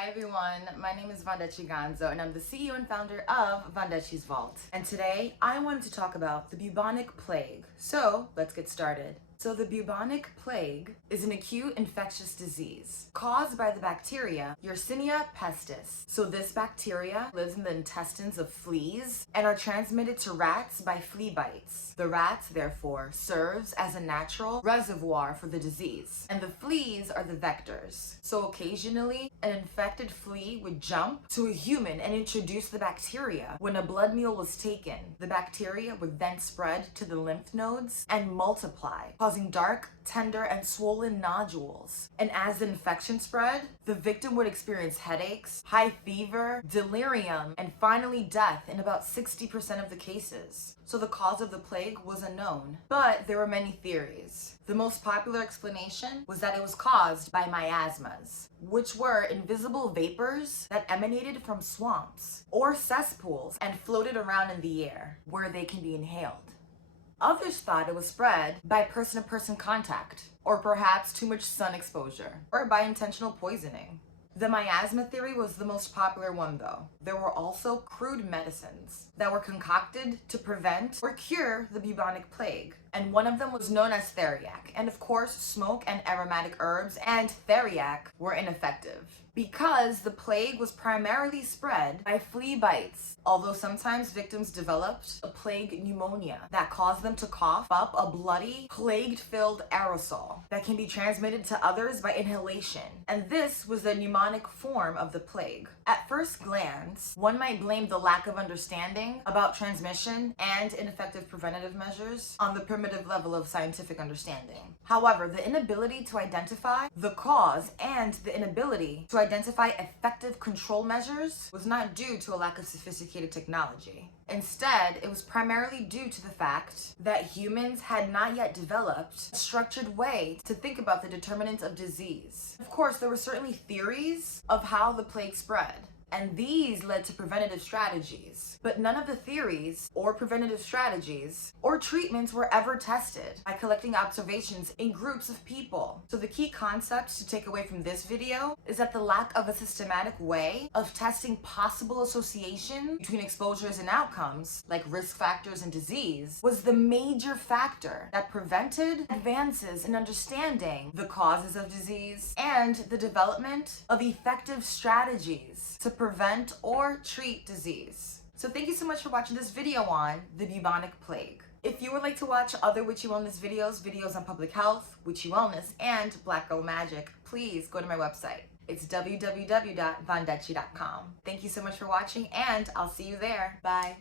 Hi everyone, my name is Vondechii and I'm the CEO and founder of Vondechii's Vault. And today I wanted to talk about the Bubonic Plague. So let's get started. So the Bubonic Plague is an acute infectious disease caused by the bacteria Yersinia pestis. So this bacteria lives in the intestines of fleas and are transmitted to rats by flea bites. The rats, therefore, serves as a natural reservoir for the disease, and the fleas are the vectors. So occasionally, an infected flea would jump to a human and introduce the bacteria. When a blood meal was taken, the bacteria would then spread to the lymph nodes and multiply, causing dark, tender, and swollen nodules. And as the infection spread, the victim would experience headaches, high fever, delirium, and finally death in about 60% of the cases. So the cause of the plague was unknown, but there were many theories. The most popular explanation was that it was caused by miasmas, which were invisible vapors that emanated from swamps or cesspools and floated around in the air, where they can be inhaled. Others thought it was spread by person-to-person contact, or perhaps too much sun exposure, or by intentional poisoning. The miasma theory was the most popular one though. There were also crude medicines that were concocted to prevent or cure the bubonic plague. And one of them was known as theriac. And of course, smoke and aromatic herbs and theriac were ineffective, because the plague was primarily spread by flea bites, although sometimes victims developed a plague pneumonia that caused them to cough up a bloody, plague-filled aerosol that can be transmitted to others by inhalation. And this was the pneumonic form of the plague. At first glance, one might blame the lack of understanding about transmission and ineffective preventative measures on the primitive level of scientific understanding. However, the inability to identify the cause and the inability to identify effective control measures was not due to a lack of sophisticated technology. Instead, it was primarily due to the fact that humans had not yet developed a structured way to think about the determinants of disease. Of course, there were certainly theories of how the plague spread, and these led to preventative strategies. But none of the theories or preventative strategies or treatments were ever tested by collecting observations in groups of people. So the key concept to take away from this video is that the lack of a systematic way of testing possible association between exposures and outcomes, like risk factors and disease, was the major factor that prevented advances in understanding the causes of disease and the development of effective strategies to prevent or treat disease. So thank you so much for watching this video on the bubonic plague. If you would like to watch other witchy wellness videos on public health, witchy wellness, and black girl magic, please go to my website. It's www.vondechii.com. Thank you so much for watching, and I'll see you there. Bye.